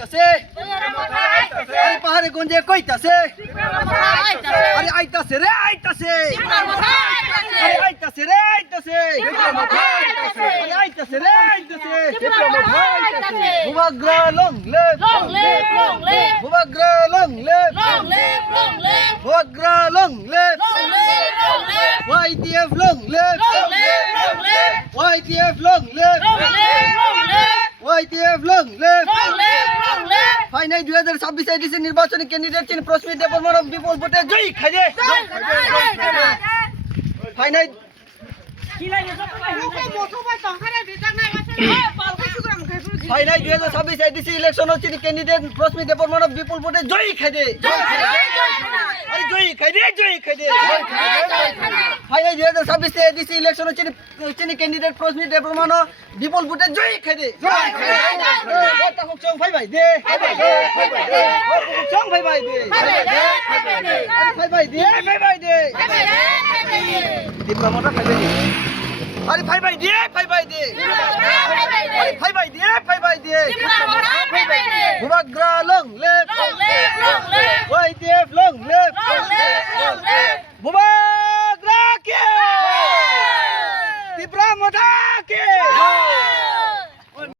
আইতাছে আরে পাহাড়ে গঞ্জে কইতাছে আরে আইতাছে রে আইতাছে আরে আইতাছে রে আইতাছে আরে আইতাছে রে আইতাছে Bubagra long live Bubagra long live Bubagra long live YTF long live YTF long live YTF long live final 2026 ADC নির্বাচনী ক্যান্ডিডেট চিন প্রস্মিত দেববর্মন বিপুল ভোটে জয়ী খাইদে ফাইনাল ফাইনাল 2026 এডিসি ইলেকশন চিন ক্যান্ডিডেট প্রস্মিত দেববর্মন বিপুল ভোটে জয়ী খাইদে আরে জয়ী খাইদে ফাইনাল 2026 এডিসি ইলেকশন চিনি ক্যান্ডিডেট প্রস্মিত দেববর্মন বিপুল ভোটে জয়ী খাইদে ওটা হুকচং ভাই ভাই দে হুকচং ভাই ভাই দে ভাই ভাই দে দিপ্রামটা ভাই ভাই আরে ভাই ভাই দে আরে ভাই ভাই দে Bubagra long live YTF long live